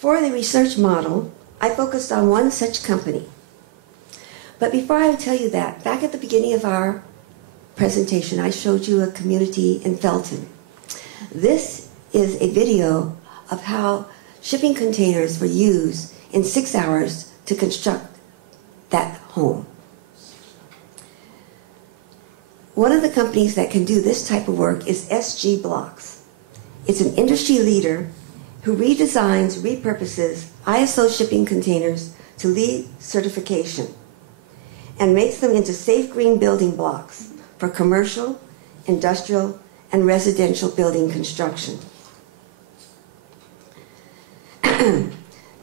For the research model, I focused on one such company. But before I tell you that, back at the beginning of our presentation, I showed you a community in Felton. This is a video of how shipping containers were used in 6 hours to construct that home. One of the companies that can do this type of work is SG Blocks. It's an industry leader who redesigns, repurposes ISO shipping containers to LEED certification and makes them into safe green building blocks for commercial, industrial, and residential building construction.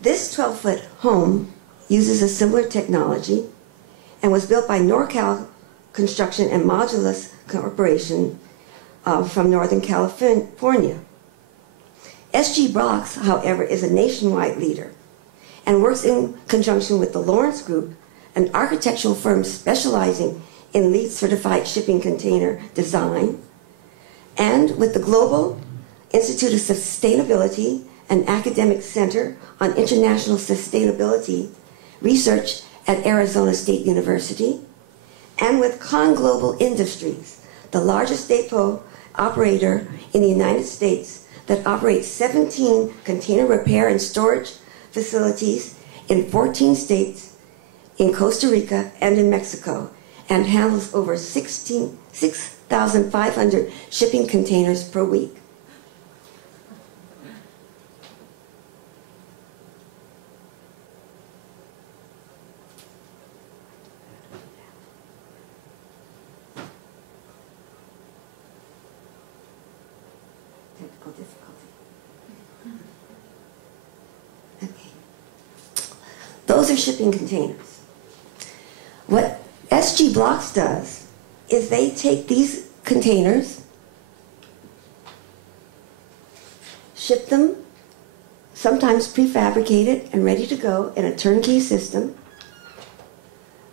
This 12-foot home uses a similar technology and was built by NorCal Construction and Modulus Corporation from Northern California. SG Blocks, however, is a nationwide leader and works in conjunction with the Lawrence Group, an architectural firm specializing in LEED certified shipping container design, and with the Global Institute of Sustainability and Academic Center on International Sustainability Research at Arizona State University, and with Con Global Industries, the largest depot operator in the United States that operates 17 container repair and storage facilities in 14 states, in Costa Rica and in Mexico, and handles over 6,500 shipping containers per week. Technical difficulty. Okay. Those are shipping containers. What SG Blocks does is they take these containers, ship them, sometimes prefabricated and ready to go in a turnkey system,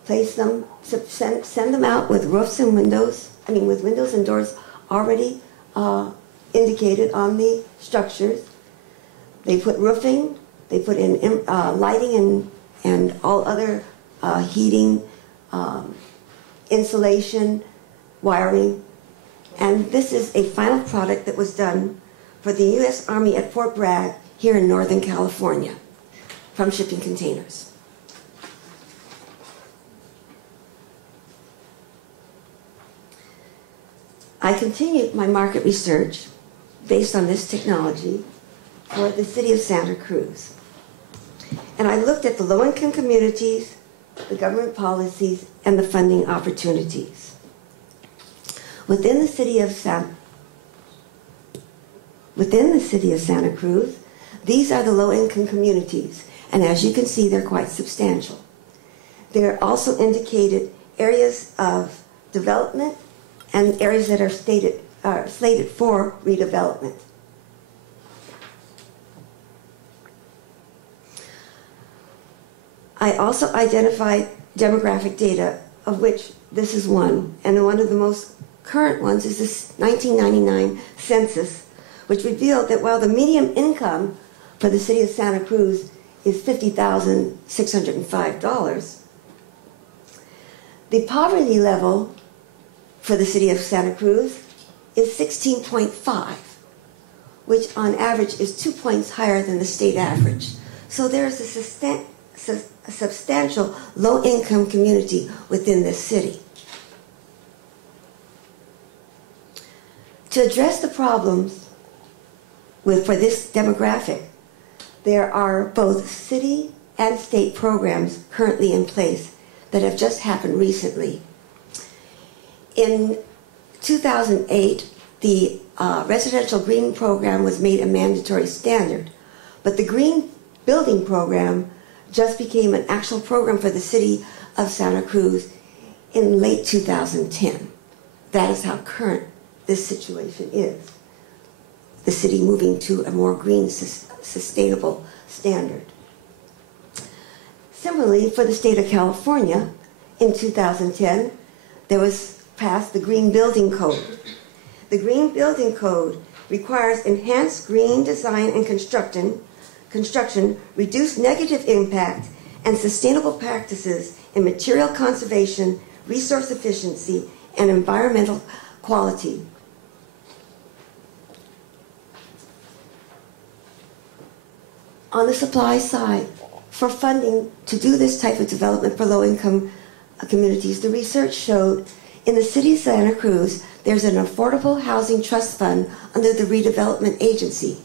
place them, send them out with roofs and windows, with windows and doors already indicated on the structures. They put roofing, they put in lighting and all other heating, insulation, wiring, and this is a final product that was done for the U.S. Army at Fort Bragg here in Northern California from shipping containers. I continued my market research based on this technology for the city of Santa Cruz. And I looked at the low-income communities, the government policies, and the funding opportunities. Within the city of Santa Cruz, these are the low-income communities, and as you can see, they're quite substantial. They're also indicated areas of development and areas that are slated for redevelopment. I also identified demographic data, of which this is one, and one of the most current ones is this 1999 census, which revealed that while the median income for the city of Santa Cruz is $50,605, the poverty level for the city of Santa Cruz is 16.5, which on average is 2 points higher than the state average. So there's a substantial low-income community within this city. To address the problems for this demographic, there are both city and state programs currently in place that have just happened recently. In 2008, the residential green program was made a mandatory standard, but the green building program just became an actual program for the city of Santa Cruz in late 2010. That is how current this situation is. The city moving to a more green, sustainable standard. Similarly, for the state of California, in 2010, there was passed the Green Building Code. The Green Building Code requires enhanced green design and construction construction reduce negative impact and sustainable practices in material conservation, resource efficiency, and environmental quality. On the supply side, for funding to do this type of development for low-income communities, the research showed in the city of Santa Cruz, there's an affordable housing trust fund under the redevelopment agency.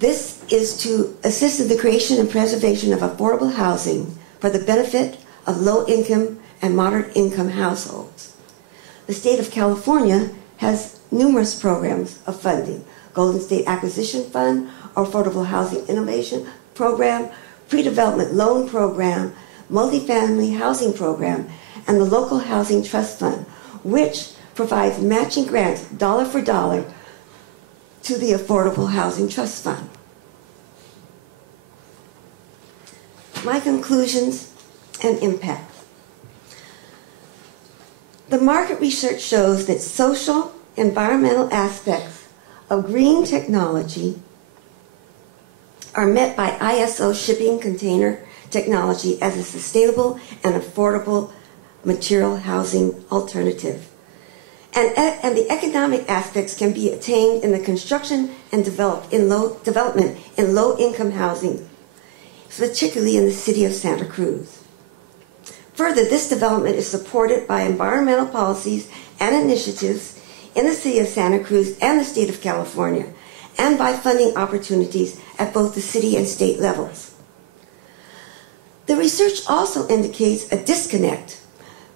This is to assist in the creation and preservation of affordable housing for the benefit of low-income and moderate-income households. The state of California has numerous programs of funding: Golden State Acquisition Fund, Affordable Housing Innovation Program, Pre-Development Loan Program, Multifamily Housing Program, and the Local Housing Trust Fund, which provides matching grants dollar for dollar to the Affordable Housing Trust Fund. My conclusions and impact. The market research shows that social, environmental aspects of green technology are met by ISO shipping container technology as a sustainable and affordable material housing alternative. And the economic aspects can be attained in the construction and development in low-income housing, particularly in the city of Santa Cruz. Further, this development is supported by environmental policies and initiatives in the city of Santa Cruz and the state of California, and by funding opportunities at both the city and state levels. The research also indicates a disconnect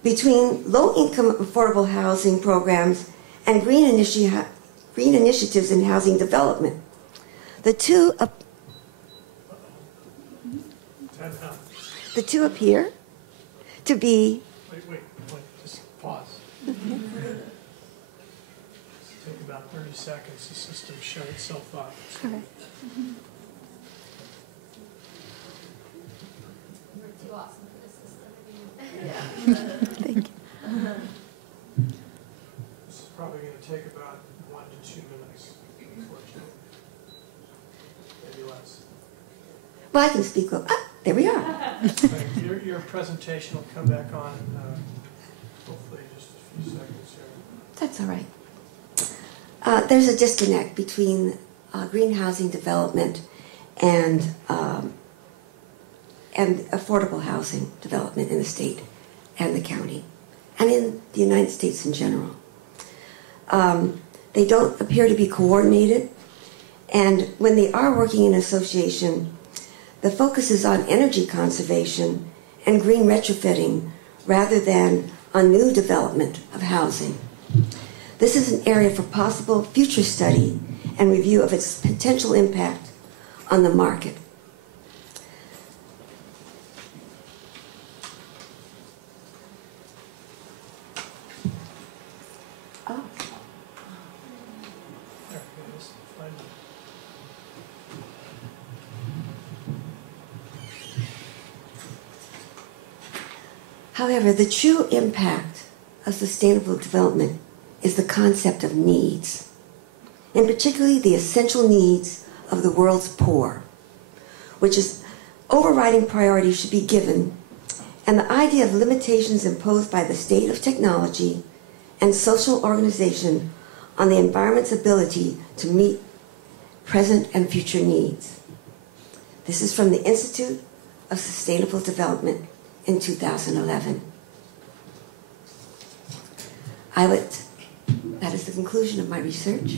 between low-income affordable housing programs and green initiatives in housing development. The two appear to be... Wait, just pause. Take about 30 seconds, the system shut itself off. Correct. We're too awesome for this system. Thank you. This is probably going to take about 1 to 2 minutes, unfortunately. Maybe less. Well, I can speak up. Ah, there we are. Your presentation will come back on hopefully in just a few seconds here. That's all right. There's a disconnect between green housing development and affordable housing development in the state and the county, and in the United States in general. They don't appear to be coordinated, and when they are working in association, the focus is on energy conservation and green retrofitting rather than on new development of housing. This is an area for possible future study and review of its potential impact on the market. Oh. There it is. Find it. However, the true impact of sustainable development is the concept of needs, and particularly the essential needs of the world's poor, which is overriding priority should be given, and the idea of limitations imposed by the state of technology and social organization on the environment's ability to meet present and future needs. This is from the Institute of Sustainable Development in 2011. That is the conclusion of my research.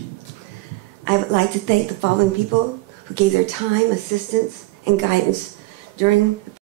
I would like to thank the following people who gave their time, assistance, and guidance during